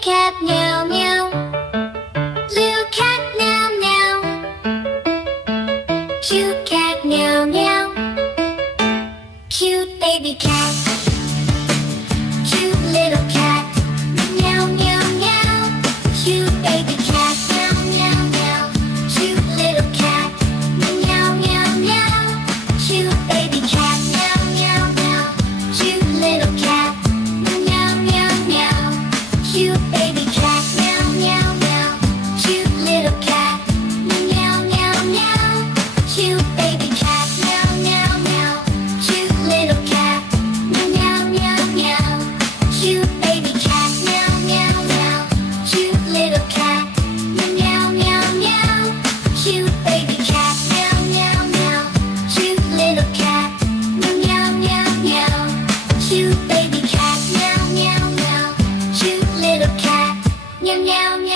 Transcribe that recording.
cat meow meow. Little cat meow meow. Cute cat meow meow. Cute baby cat. Cute little cat. Meow meow meow. Cute baby cat. Meow meow meow. Cute little cat. Meow meow meow. Cute baby cat. Meow meow meow. Cute little cat. Meow meow meow. Cute baby cat. Meow meow meow. Cute little cat. Meow meow meow. Cute baby cat. Meow meow meow. Cute little cat. Meow meow meow. Cute baby cat. Meow meow meow. Cute little cat. Meow meow meow. Cute baby cat. Meow meow meow. Cute little cat. Meow meow meow. Cute baby cat. Meow meow meow. Cute little cat. Meow meow meow.